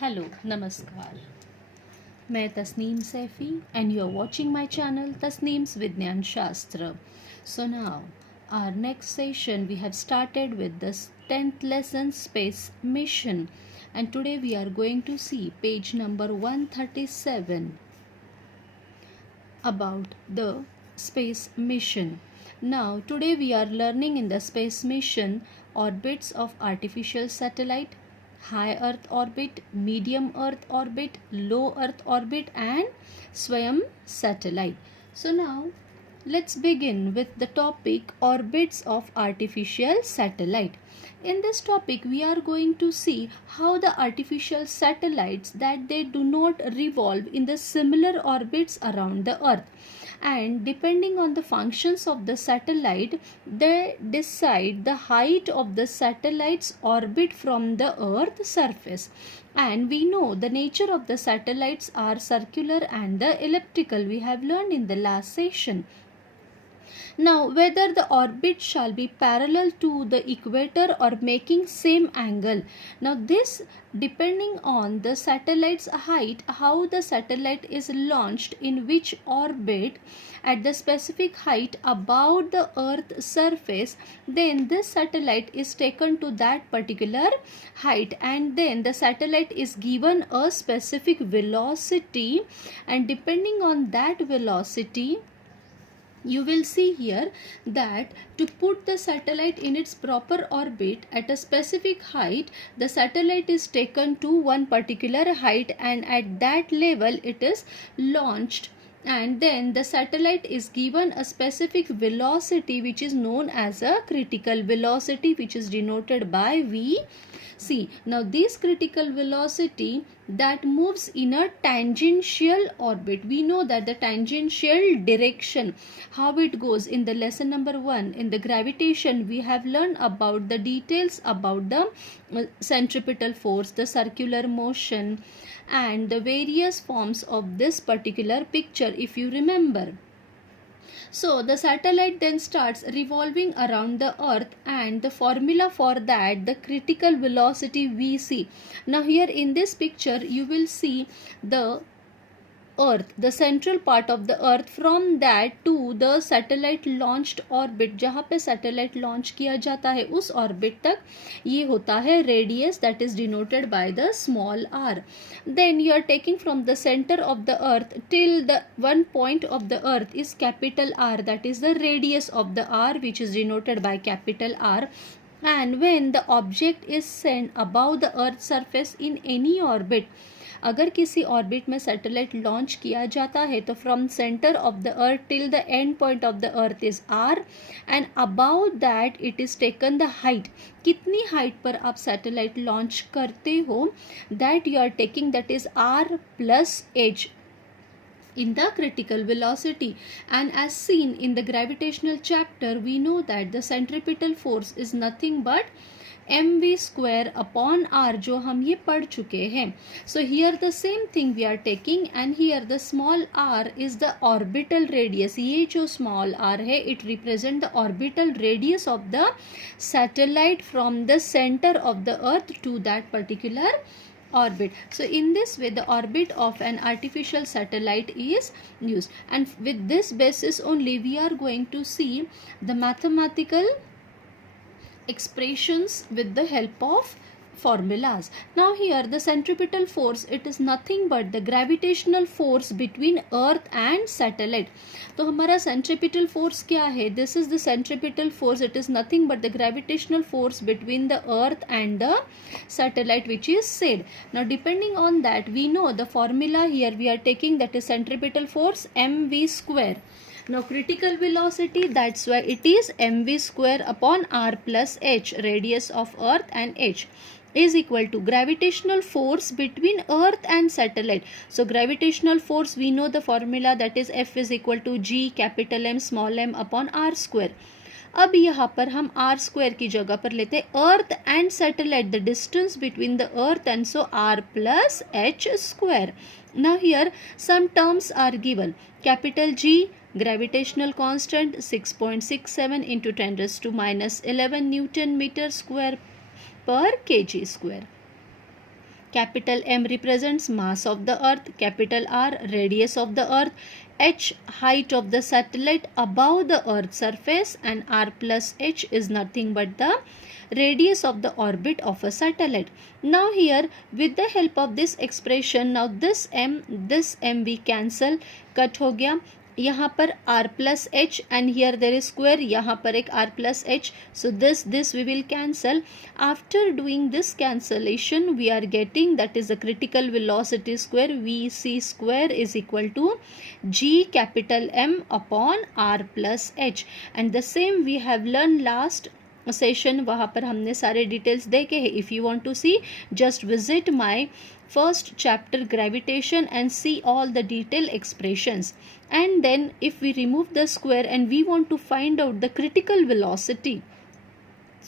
Hello नमस्कार। मैं Tasneem Saifi and you're watching my channel Tasneem's Vidyan Shastra. So now our next session we have started with the 10th lesson space mission, and today we are going to see page number 137 about the space mission. Now today we are learning in the space mission orbits of artificial satellite, high earth orbit, medium earth orbit, low earth orbit and Swayam satellite. So now let's begin with the topic orbits of artificial satellite. In this topic we are going to see how the artificial satellites that they do not revolve in the similar orbits around the earth, and depending on the functions of the satellite they decide the height of the satellite's orbit from the earth surface. And we know the nature of the satellites are circular and the elliptical, we have learned in the last session. Now whether the orbit shall be parallel to the equator or making same angle. Now this depending on the satellite's height, how the satellite is launched in which orbit at the specific height about the earth surface, then this satellite is taken to that particular height, and then the satellite is given a specific velocity, and depending on that velocity you will see here that to put the satellite in its proper orbit at a specific height, the satellite is taken to one particular height and at that level it is launched, and then the satellite is given a specific velocity which is known as a critical velocity, which is denoted by VC. Now this critical velocity that moves in a tangential orbit, we know that the tangential direction, how it goes in the lesson number 1 in the gravitation we have learned about the details about the centripetal force, the circular motion and the various forms of this particular picture, if you remember. So the satellite then starts revolving around the earth, and the formula for that, the critical velocity VC. Now here in this picture you will see the earth, the central part of the earth, from that to the satellite launched orbit, जहाँ पे satellite launch किया जाता है उस orbit तक ये होता है radius, that is denoted by the small r. Then you are taking from the center of the earth till the one point of the earth is capital R, that is the radius of the r, which is denoted by capital R. And when the object is sent above the earth surface in any orbit, अगर किसी orbit में satellite launch किया जाता है तो from centre of the earth till the end point of the earth is R, and about that it is taken the height. कितनी height पर आप सैटेलाइट लॉन्च करते हो, that you are taking, that is R plus H in the critical velocity. And as seen in the gravitational chapter, we know that the centripetal force is nothing but mv square upon r, जो हम ये पढ़ चुके हैं. So here the same thing we are taking, and here the small r is the orbital radius. ये जो small r है it represent the orbital radius of the satellite from the center of the earth to that particular orbit. So in this way the orbit of an artificial satellite is used, and with this basis only we are going to see the mathematical expressions with the help of formulas. Now here the centripetal force, it is nothing but the gravitational force between earth and satellite. तो हमारा centripetal force क्या है? This is the centripetal force, it is nothing but the gravitational force between the earth and the satellite, which is said. Now depending on that we know the formula here we are taking, that is centripetal force mv square. Now critical velocity, that's why it is mv square upon r plus h, radius of earth, and h is equal to gravitational force between earth and satellite. So gravitational force we know the formula, that is F is equal to G capital M small m upon r square. अब यहाँ पर हम r square की जगह पर लेते हैं earth and satellite, the distance between the earth, and so r plus h square. Now here some terms are given. Capital G, gravitational constant 6.67 into 10 raised to minus 11 Newton meter square per kg square. Capital M represents mass of the earth, capital R radius of the earth, H height of the satellite above the earth's surface, and R plus H is nothing but the radius of the orbit of a satellite. Now here with the help of this expression, now this M we cancel, cut हो गया. यहाँ पर r plus h and here there is square, यहाँ पर एक r plus h, so this we will cancel. After doing this cancellation we are getting that is the critical velocity square, vc square is equal to g capital M upon r plus h, and the same we have learned last session, वहाँ पर हमने सारे details देखे हैं. If you want to see just visit my first chapter gravitation and see all the detailed expressions. And then if we remove the square and we want to find out the critical velocity,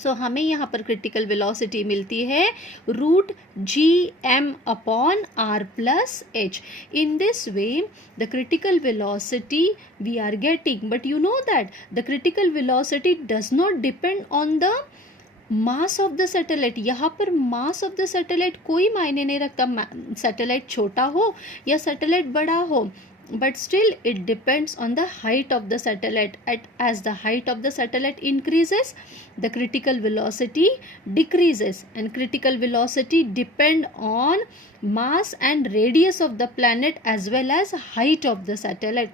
so हमें यहाँ पर critical velocity मिलती है root gm upon r plus h. In this way the critical velocity we are getting, but you know that the critical velocity does not depend on the mass of the satellite. यहाँ पर mass of the satellite कोई मायने नहीं रखता, satellite छोटा हो या satellite बड़ा हो, but still it depends on the height of the satellite. As the height of the satellite increases, the critical velocity decreases, and critical velocity depend on mass and radius of the planet as well as height of the satellite.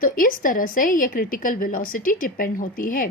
तो इस तरह से ये critical velocity depend होती है.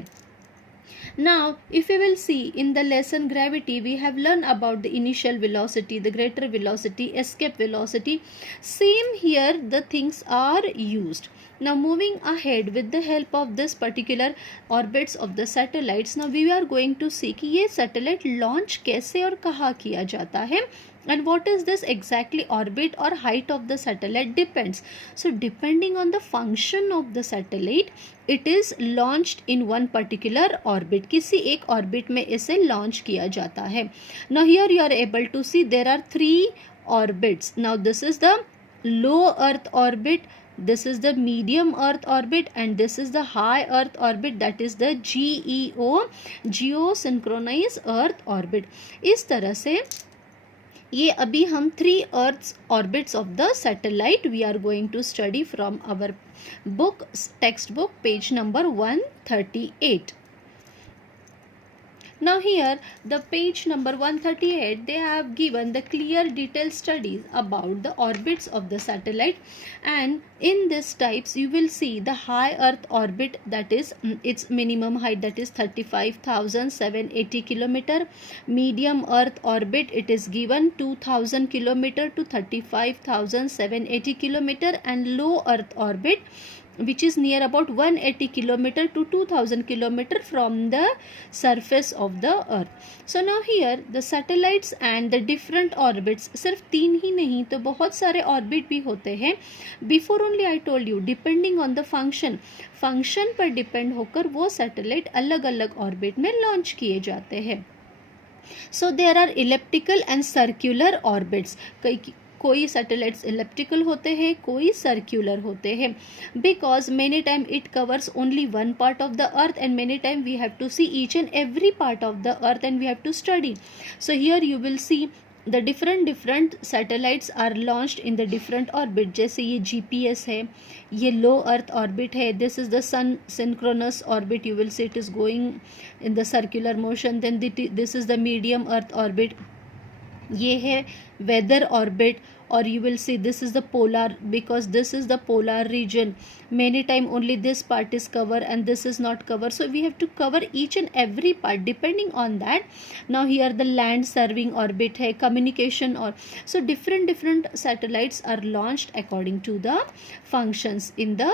Now, if we will see in the lesson gravity, we have learned about the initial velocity, the greater velocity, escape velocity. Same here, the things are used. Now, moving ahead with the help of this particular orbits of the satellites, now we are going to see कि ये satellite launch कैसे और कहाँ किया जाता है, and what is this exactly orbit or height of the satellite depends. So depending on the function of the satellite, it is launched in one particular orbit. किसी एक orbit में इसे launch किया जाता है. Now here you are able to see there are 3 orbits. Now this is the low earth orbit, this is the medium earth orbit, and this is the high earth orbit, that is the GEO, geosynchronous earth orbit. इस तरह से ये अभी हम 3 Earth's orbits of the satellite we are going to study from our book, textbook, page number 138. Now here the page number 138, they have given the clear detailed studies about the orbits of the satellite, and in this types you will see the high earth orbit, that is its minimum height, that is 35,780 kilometer. Medium earth orbit, it is given 2,000 kilometer to 35,780 kilometer, and low earth orbit which is near about 180 kilometer to 2000 kilometer from the surface of the earth. So now here the satellites and the different orbits, सिर्फ 3 ही नहीं तो बहुत सारे orbit भी होते हैं. Before only I told you, depending on the function पर depend होकर वो satellite अलग अलग orbit में launch किए जाते हैं. So there are elliptical and circular orbits. कोई सैटेलाइट्स इलेप्टिकल होते हैं, कोई सर्क्यूलर होते हैं, because many time it covers only one part of the earth, and many time we have to see each and every part of the earth and we have to study. So here you will see the different satellites are launched in the different orbit. जैसे ये GPS है, ये low earth orbit है, this is the sun synchronous orbit, you will see it is going in the circular motion. Then this is the medium earth orbit, ये है weather orbit, और you will see this is the polar, because this is the polar region. Many time only this part is covered and this is not covered, so we have to cover each and every part depending on that. Now here the land serving orbit है, communication, or so different satellites are launched according to the functions in the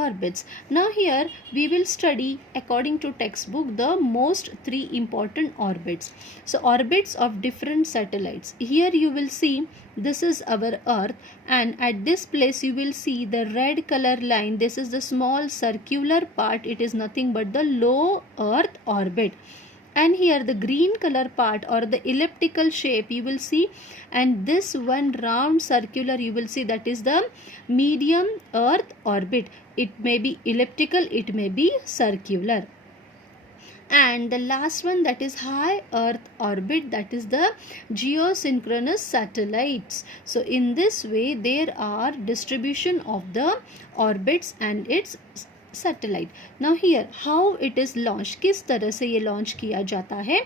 orbits. Now here we will study according to textbook the most 3 important orbits. So orbits of different satellites. Here you will see this is our earth, and at this place you will see the red color line, this is the small circular part, it is nothing but the low earth orbit. And here the green color part or the elliptical shape you will see, and this one round circular you will see, that is the medium earth orbit. It may be elliptical, it may be circular. and the last one, that is high earth orbit, that is the geosynchronous satellites. So in this way there are distribution of the orbits and its satellite. Now here how it is launched, किस तरह से ये launch किया जाता है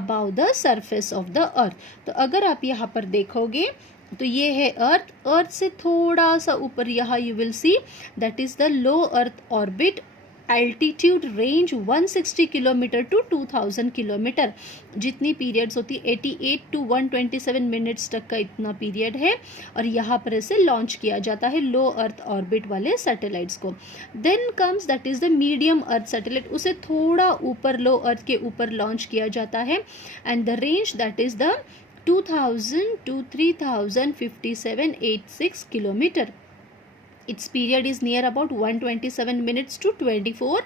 above the surface of the earth. तो अगर आप यहाँ पर देखोगे तो ये है अर्थ से थोड़ा सा ऊपर यहाँ you will see that is the low earth orbit, altitude range 160 kilometre to 2000 kilometre, जितनी पीरियड्स होती 88 टू 127 मिनट्स तक का इतना पीरियड है, और यहाँ पर इसे लॉन्च किया जाता है लो अर्थ ऑर्बिट वाले सैटेलाइट्स को. Then comes that is the medium earth satellite, उसे थोड़ा ऊपर लो अर्थ के ऊपर लॉन्च किया जाता है, and the range that is the 2000 to 3057.86 kilometer. Its period is near about 127 minutes to 24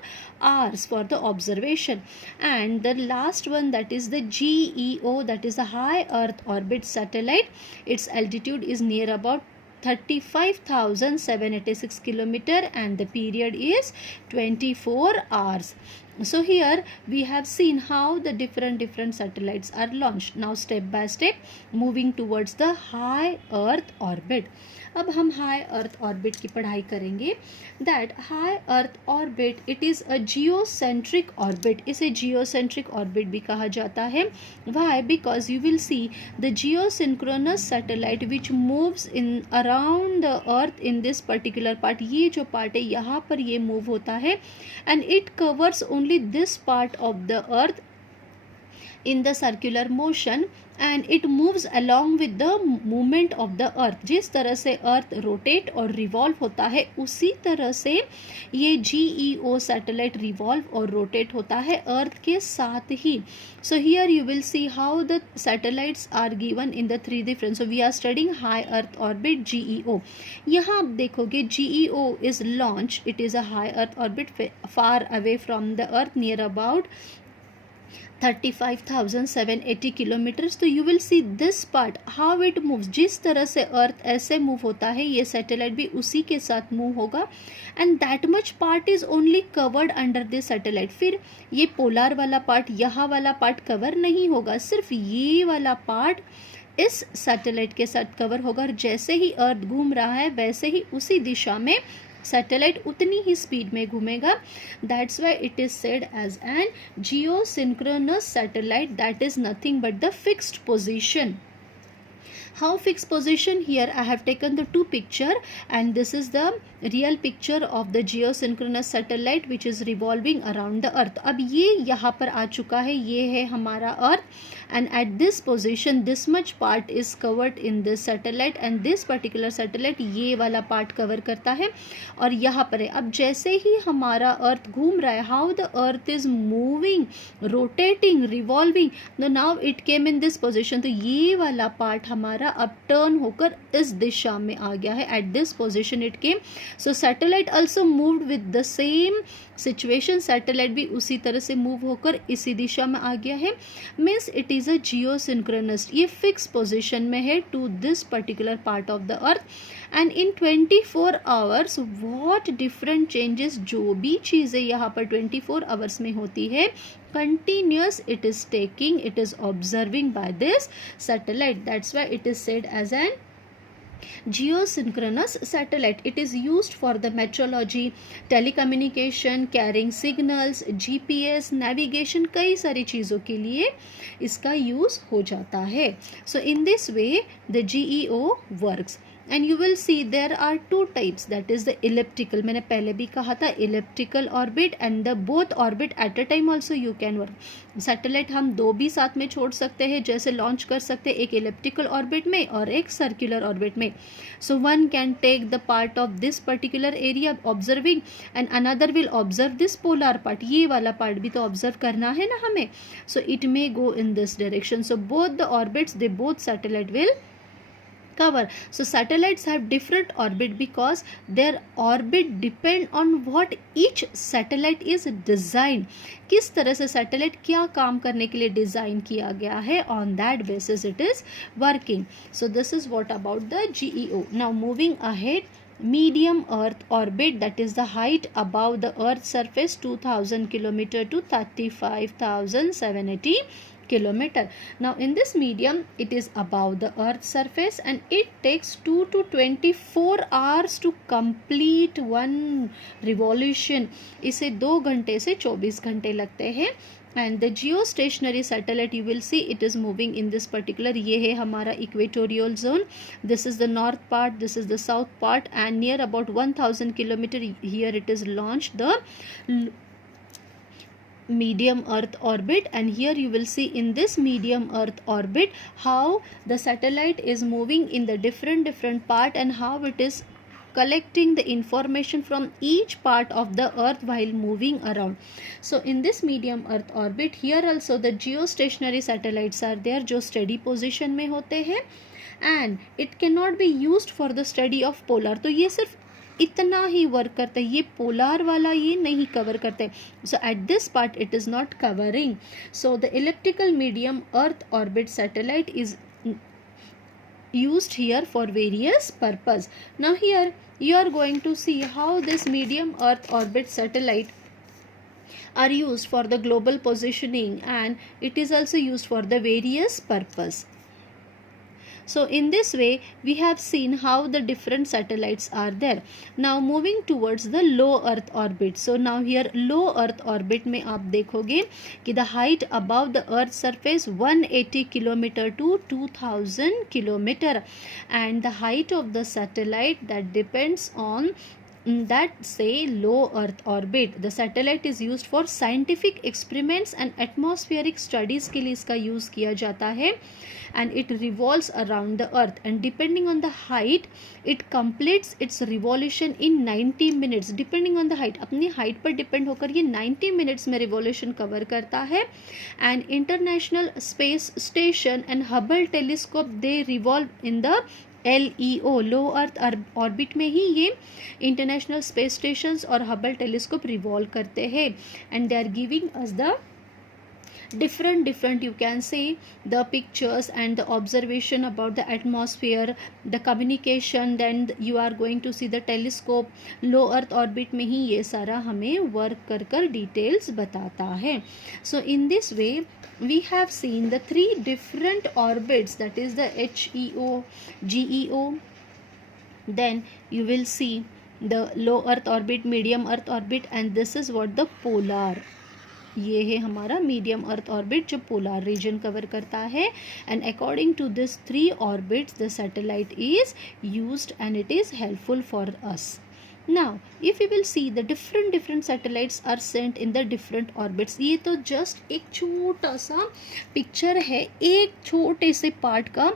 hours for the observation. And the last one, that is the GEO, that is the high earth orbit satellite. Its altitude is near about 35,786 kilometer and the period is 24 hours. So here we have seen how the different satellites are launched. Now step by step moving towards the high earth orbit. अब हम high earth orbit की पढ़ाई करेंगे. That high earth orbit it is a geocentric orbit. इसे geocentric orbit भी कहा जाता है. Why? Because you will see the geosynchronous satellite which moves in around the earth in this particular part. ये जो पार्ट है यहाँ पर ये मूव होता है and it covers only this part of the earth in the circular motion and it moves along with the movement of the earth. जिस तरह से अर्थ रोटेट और रिवॉल्व होता है उसी तरह से ये GEO सैटेलाइट रिवॉल्व और रोटेट होता है अर्थ के साथ ही. So here you will see how the satellites are given in the three different. So we are studying high earth orbit GEO. यहाँ आप देखोगे GEO is launched. It is a high earth orbit far away from the earth near about 35,780 kilometres. तो you will see this part how it moves. जिस तरह से अर्थ ऐसे move होता है ये सैटेलाइट भी उसी के साथ मूव होगा and that much part is only covered under this satellite. फिर ये पोलर वाला पार्ट यहाँ वाला पार्ट कवर नहीं होगा, सिर्फ ये वाला पार्ट इस सैटेलाइट के साथ कवर होगा. और जैसे ही अर्थ घूम रहा है वैसे ही उसी दिशा में सैटेलाइट उतनी ही स्पीड में घूमेगा. That's why it is said as an geosynchronous satellite. That is nothing but the fixed position. How fixed position? Here I have taken the two picture and this is the real picture of the geosynchronous satellite which is revolving around the earth. अब ये यहाँ पर आ चुका है, ये है हमारा अर्थ and at this position this much part is covered in this satellite and this particular satellite ये वाला part cover करता है और यहाँ पर है. अब जैसे ही हमारा अर्थ घूम रहा है, how the earth is moving, rotating, revolving, now it came in this position. तो ये वाला part हमारा अब टर्न होकर इस दिशा में आ गया है. At this position it came. So satellite also moved with the same situation. Satellite भी उसी तरह से मूव होकर इसी दिशा में आ गया है. Means it is a geosynchronous. ये फिक्स पोजिशन में है to this particular part of the earth and in 24 hours what different changes. जो भी चीज़ें यहाँ पर 24 आवर्स में होती है continuous it is taking, it is observing by this satellite. That's why it is said as an geosynchronous satellite. It is used for the meteorology, telecommunication, carrying signals, GPS, navigation, कई सारी चीज़ों के लिए इसका use हो जाता है. So in this way the GEO works. And you will see there are two types, that is the elliptical. मैंने पहले भी कहा था elliptical orbit and the both orbit at a time also you can work. Satellite हम दो भी साथ में छोड़ सकते हैं, जैसे लॉन्च कर सकते हैं एक elliptical orbit में और एक circular orbit में. So one can take the part of this particular area observing and another will observe this polar part. ये वाला part भी तो observe करना है ना हमें. So it may go in this direction. So both the orbits, they both satellite will cover. So satellites have different orbit because their orbit depend on what each satellite is designed. किस तरह से satellite क्या काम करने के लिए design किया गया है, on that basis it is working. So this is what about the GEO. Now moving ahead, medium earth orbit, that is the height above the earth surface 2000 kilometer to 35,780 kilometer. Now in this medium it is above the earth surface and it takes 2 to 24 hours to complete one revolution. इसे 2 घंटे से 24 घंटे लगते हैं. And the geostationary satellite, you will see it is moving in this particular, ये है हमारा equatorial zone, this is the north part, this is the south part, and near about 1000 kilometer here it is launched the medium earth orbit. And here you will see in this medium earth orbit how the satellite is moving in the different part and how it is collecting the information from each part of the earth while moving around. So in this medium earth orbit, here also the geostationary satellites are there जो steady position में होते हैं, and it cannot be used for the study of polar. तो ये सिर्फ इतना ही work करता है, ये पोलार वाला ये नहीं कवर करते. So at this part it is not covering. So the elliptical medium earth orbit satellite is used here for various purpose. Now here you are going to see how this medium earth orbit satellite are used for the global positioning, and it is also used for the various purpose. So in this way we have seen how the different satellites are there. Now moving towards the low earth orbit. So now here low earth orbit में आप देखोगे कि the height above the earth surface 180 kilometer to 2000 kilometer, and the height of the satellite that depends on that say low earth orbit. The satellite is used for scientific experiments and atmospheric studies के लिए इसका use किया जाता है, and it revolves around the earth, and depending on the height it completes its revolution in 90 minutes. Depending on the height, अपनी height पर depend होकर ये 90 minutes में revolution cover करता है. And International Space Station and Hubble Telescope they revolve in the LEO low earth orbit में ही ये इंटरनेशनल स्पेस स्टेशंस और हबल टेलीस्कोप रिवॉल्व करते हैं, and they are giving us the different you can say the pictures and the observation about the atmosphere, the communication. Then you are going to see the telescope. low earth orbit में ही ये सारा हमें work कर details बताता है. So in this way we have seen the 3 different orbits, that is the HEO, GEO, then you will see the low earth orbit, medium earth orbit, and this is what the polar. ये है हमारा medium earth orbit जो polar region cover करता है, and according to this 3 orbits the satellite is used and it is helpful for us. Now if you will see the different satellites are sent in the different orbits. ये तो just एक छोटा सा picture है एक छोटे से part का.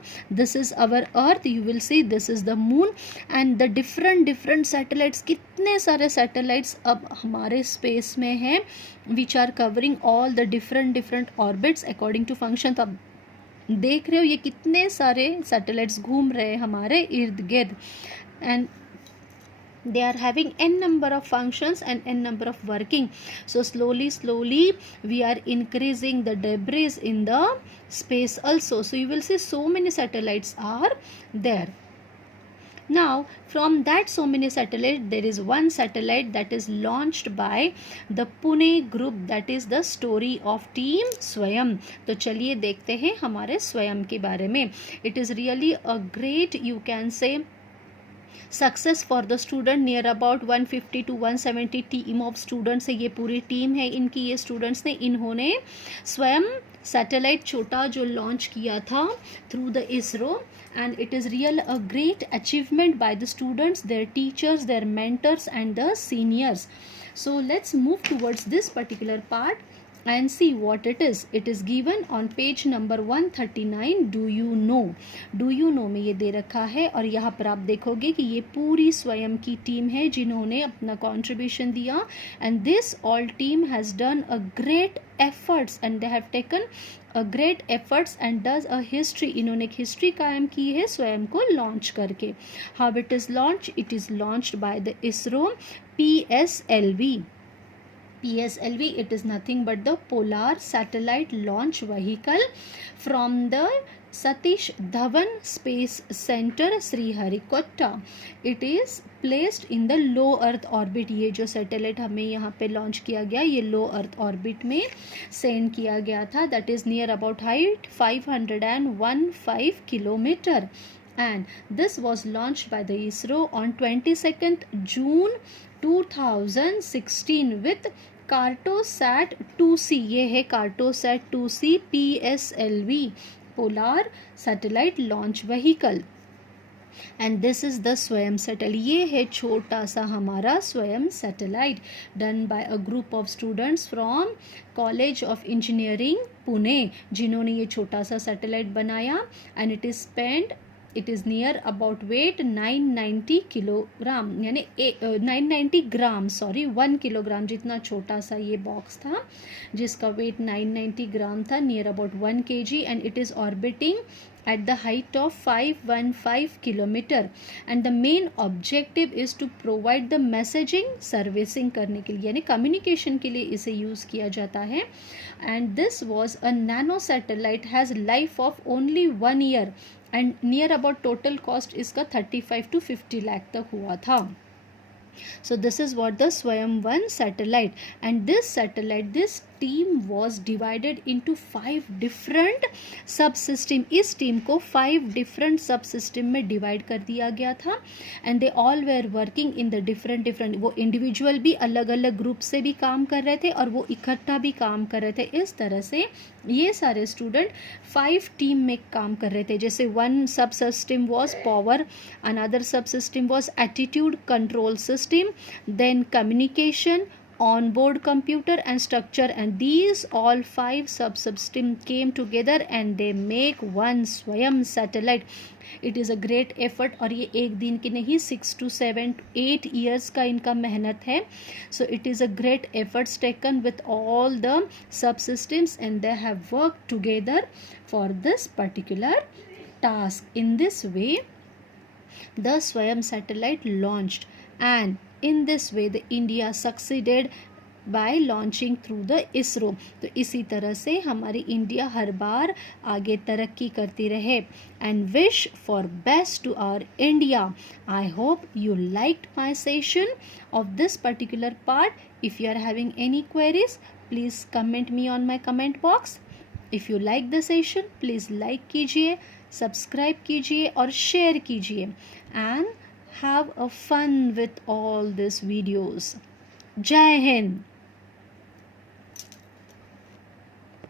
This is our earth, you will see this is the moon, and the different satellites, कितने सारे satellites अब हमारे स्पेस में हैं which are covering all the different orbits according to function. तो अब देख रहे हो ये कितने सारे satellites घूम रहे हैं हमारे इर्द गिर्द, and they are having n number of functions and n number of working. So slowly we are increasing the debris in the space also. So you will see so many satellites are there. Now from that so many satellites, there is one satellite that is launched by the Pune group, that is the story of team Swayam. तो चलिए देखते हैं हमारे स्वयं के बारे में. It is really a great, you can say, success for the student. Near about 150 to 170 team of students है, ये पूरी टीम है इनकी. ये स्टूडेंट्स ने इन्होंने स्वयं सैटेलाइट छोटा जो लॉन्च किया था through the ISRO, and it is real a great achievement by the students, their teachers, their mentors and the seniors. So let's move towards this particular part and see what it is. It is given on page number 139. Do you know में ये दे रखा है, और यहाँ पर आप देखोगे कि ये पूरी स्वयं की टीम है जिन्होंने अपना कंट्रीब्यूशन दिया, and this all team has done a great efforts and they have taken a great efforts and does a history. इन्होंने एक हिस्ट्री कायम की है स्वयं को लॉन्च करके. How it is launched? It is launched by the ISRO PSLV. It is nothing but the Polar Satellite Launch Vehicle from the Satish Dhawan Space Center Sriharikota. It is placed in the low earth orbit. ये जो satellite हमें यहाँ पे launch किया गया ये low earth orbit में send किया गया था. That is near about height 515 kilometre. And this was launched by the ISRO on 22nd June 2016 with Cartosat 2C. ये है Cartosat 2C PSLV polar satellite launch vehicle. And this is the स्वयं satellite. ये है छोटा सा हमारा स्वयं satellite done by a group of students from college of engineering Pune जिन्होंने ये छोटा सा सैटेलाइट बनाया. And it is near about wait 990 kilogram यानी 990 ग्राम 1 किलोग्राम जितना छोटा सा ये बॉक्स था जिसका वेट 990 ग्राम था, near about 1 kg. And it is orbiting at the height of 515 kilometer. And the main objective is to provide the messaging servicing करने के लिए यानी communication के लिए इसे use किया जाता है. And this was a nano satellite has life of only 1 year and near about total cost इसका 35 to 50 lakh तक हुआ था. So this is what the Swayam-1 satellite. And this team was divided into 5 different subsystem. इस team को 5 different subsystem में divide कर दिया गया था. And they all were working in the different वो इंडिविजुअल भी अलग अलग ग्रुप से भी काम कर रहे थे और वो इकट्ठा भी काम कर रहे थे. इस तरह से ये सारे स्टूडेंट 5 टीम में काम कर रहे थे. जैसे one subsystem was power, another subsystem was attitude control system, then communication, onboard computer and structure. And these all 5 subsystem came together and they make one Swayam satellite. It is a great effort और ये एक दिन की नहीं 6 to 7 to 8 years का इनका मेहनत है. So it is a great efforts taken with all the subsystems and they have worked together for this particular task. In this way the Swayam satellite launched, and in this way the India succeeded by launching through the ISRO. तो इसी तरह से हमारी India हर बार आगे तरक्की करती रहे. And wish for best to our India. I hope you liked my session of this particular part. If you are having any queries, please comment me on my comment box. If you like the session, please like कीजिए, subscribe कीजिए और share कीजिए. And have a fun with all these videos. Jai Hind.